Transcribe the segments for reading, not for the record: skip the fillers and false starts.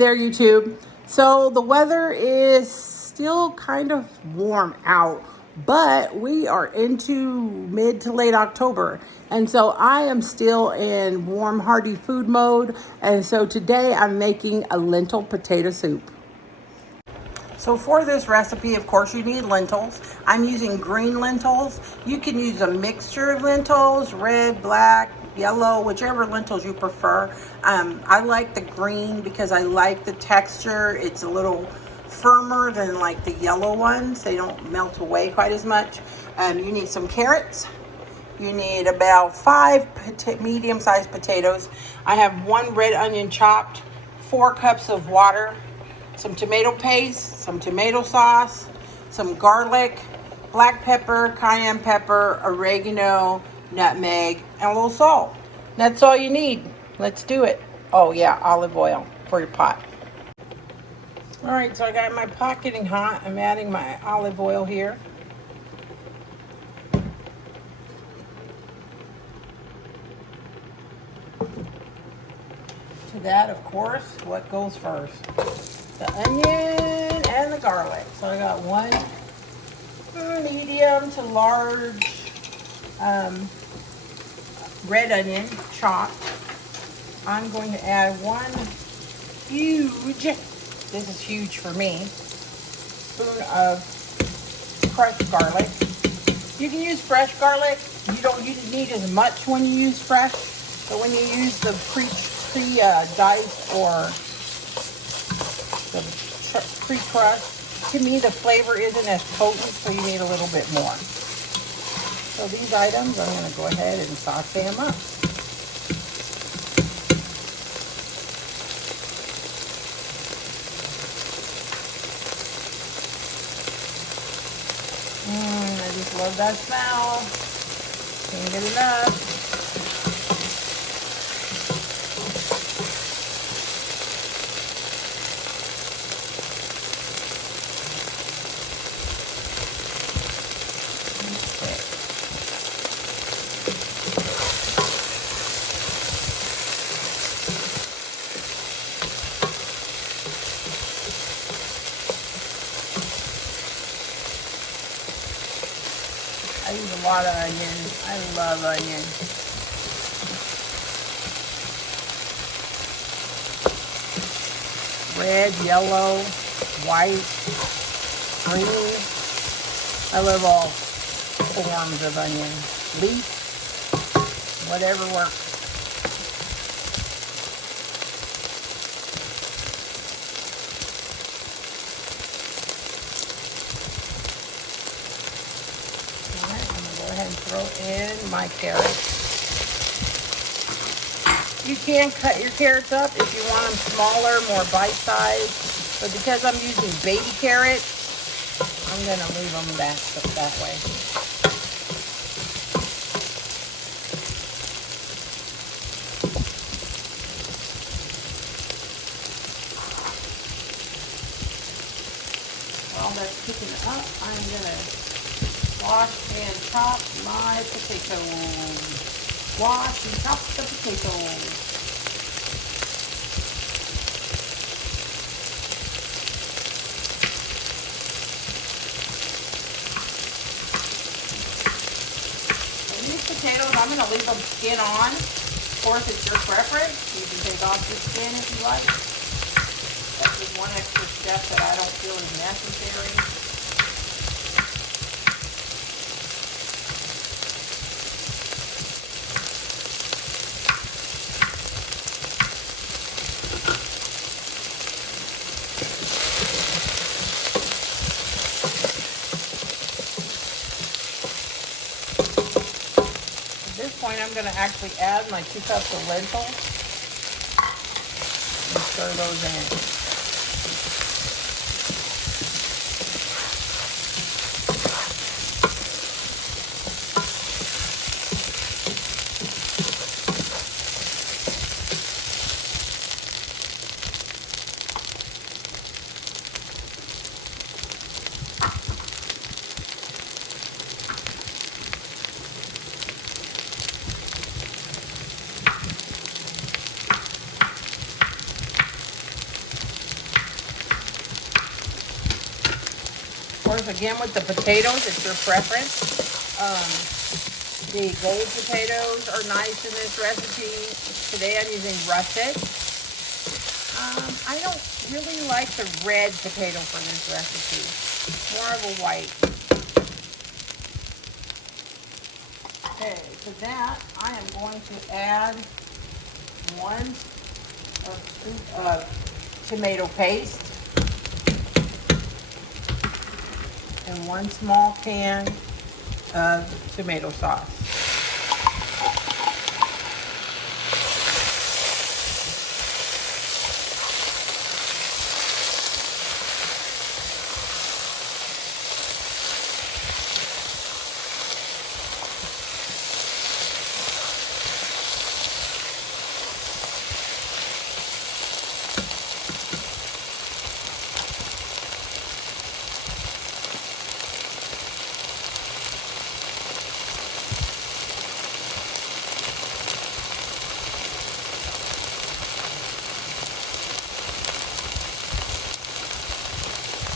there, YouTube. So the weather is still kind of warm out, but we are into mid to late October. And so I am still in warm, hearty food mode. And so today I'm making a lentil potato soup. So for this recipe, of course, you need lentils. I'm using green lentils. You can use a mixture of lentils, red, black, yellow, whichever lentils you prefer. I like the green because I like the texture. It's a little firmer than like the yellow ones. They don't melt away quite as much. You need some carrots. You need about 5 medium-sized potatoes. I have 1 red onion chopped, 4 cups of water, some tomato paste, some tomato sauce, some garlic, black pepper, cayenne pepper, oregano, nutmeg, and a little salt. That's all you need. Let's do it. Oh yeah, olive oil for your pot. All right, so I got my pot getting hot. I'm adding my olive oil here. To that, of course, what goes first? The onion and the garlic. So I got 1 medium to large red onion chopped. I'm going to add 1 huge, this is huge for me, spoon of crushed garlic. You can use fresh garlic. You don't need as much when you use fresh, but when you use the pre-diced or the pre-crushed, to me the flavor isn't as potent, so you need a little bit more. So these items, I'm going to go ahead and saute them up. I just love that smell. Can't get enough. I use a lot of onion. I love onion. Red, yellow, white, green. I love all forms of onion. Leaf, whatever works. And throw in my carrots. You can cut your carrots up if you want them smaller, more bite-sized, but because I'm using baby carrots, I'm going to leave them that way. While that's cooking up, I'm going to wash and chop my potatoes. Wash and chop the potatoes. And these potatoes, I'm going to leave them skin on. Of course, it's your preference. You can take off the skin if you like. That's just one extra step that I don't feel is necessary. I'm going to actually add my 2 cups of lentils and stir those in. again with the potatoes, it's your preference. The gold potatoes are nice in this recipe. Today I'm using russet. I don't really like the red potato for this recipe. More of a white. Okay, to that I am going to add 1 scoop of tomato paste and 1 small can of tomato sauce.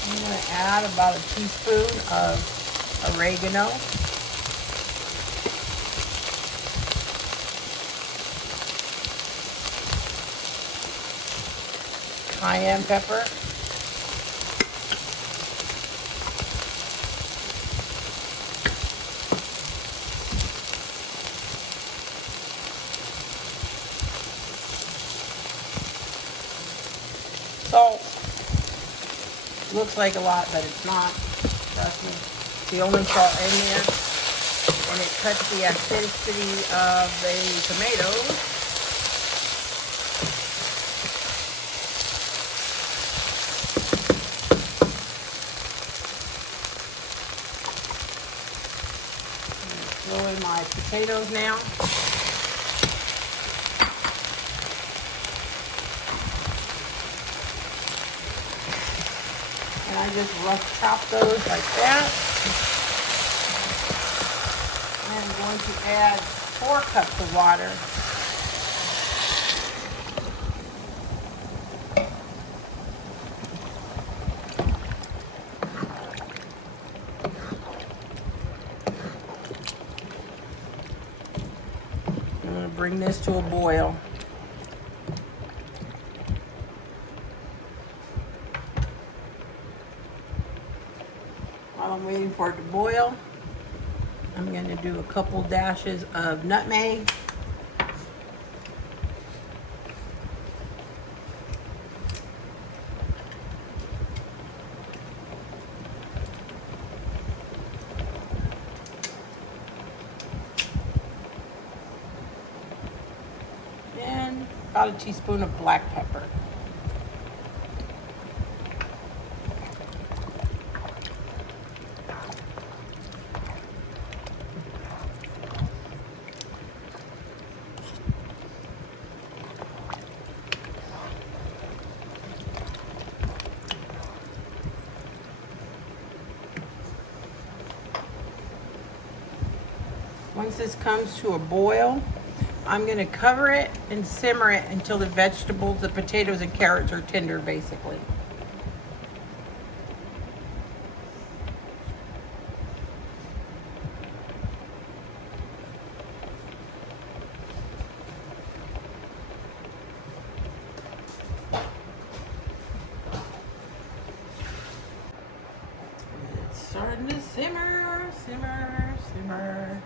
I'm going to add about 1 teaspoon of oregano. Cayenne pepper. Salt. Looks like a lot, but it's not. Trust me. It's the only salt in there. And it cuts the acidity of the tomatoes. Throw in my potatoes now. And I just rough chop those like that. I'm going to add 4 cups of water. I'm going to bring this to a boil. While I'm waiting for it to boil, I'm going to do a couple dashes of nutmeg. And about 1 teaspoon of black pepper. Once this comes to a boil, I'm going to cover it and simmer it until the vegetables, the potatoes and carrots are tender, basically. It's starting to simmer, simmer, simmer.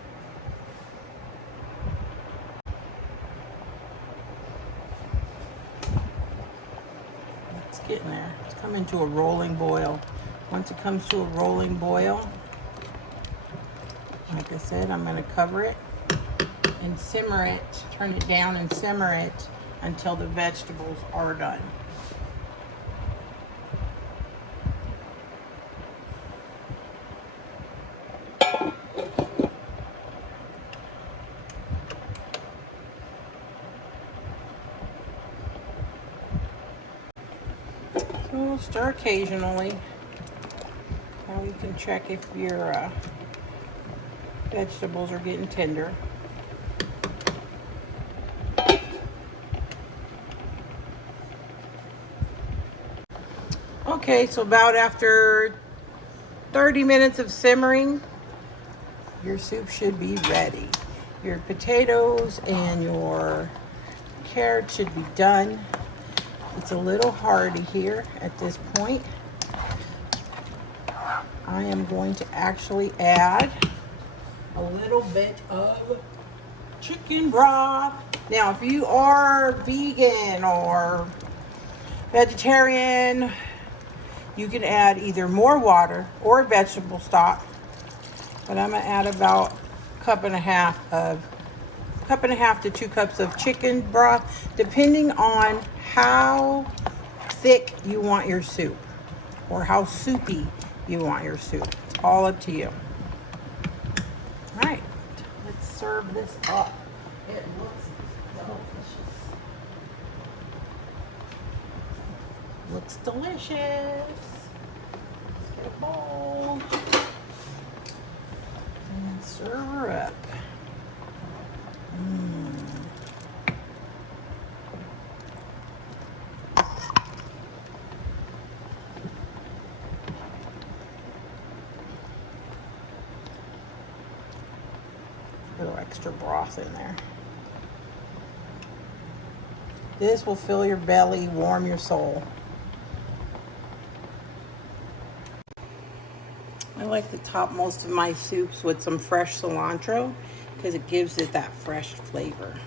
Getting there. It's coming to a rolling boil. Once it comes to a rolling boil, like I said, I'm going to cover it and simmer it, turn it down and simmer it until the vegetables are done. So we'll stir occasionally. Now you can check if your vegetables are getting tender. Okay, so about after 30 minutes of simmering, your soup should be ready. Your potatoes and your carrots should be done. It's a little hardy here at this point. I am going to actually add a little bit of chicken broth. Now, if you are vegan or vegetarian, you can add either more water or vegetable stock. But I'm gonna add about a cup and a half to 2 cups of chicken broth, depending on how thick you want your soup or how soupy you want your soup. It's all up to you. All right, let's serve this up. It looks delicious. Looks delicious. Let's get a bowl and serve her up. A little extra broth in there. This will fill your belly, warm your soul. I like to top most of my soups with some fresh cilantro because it gives it that fresh flavor.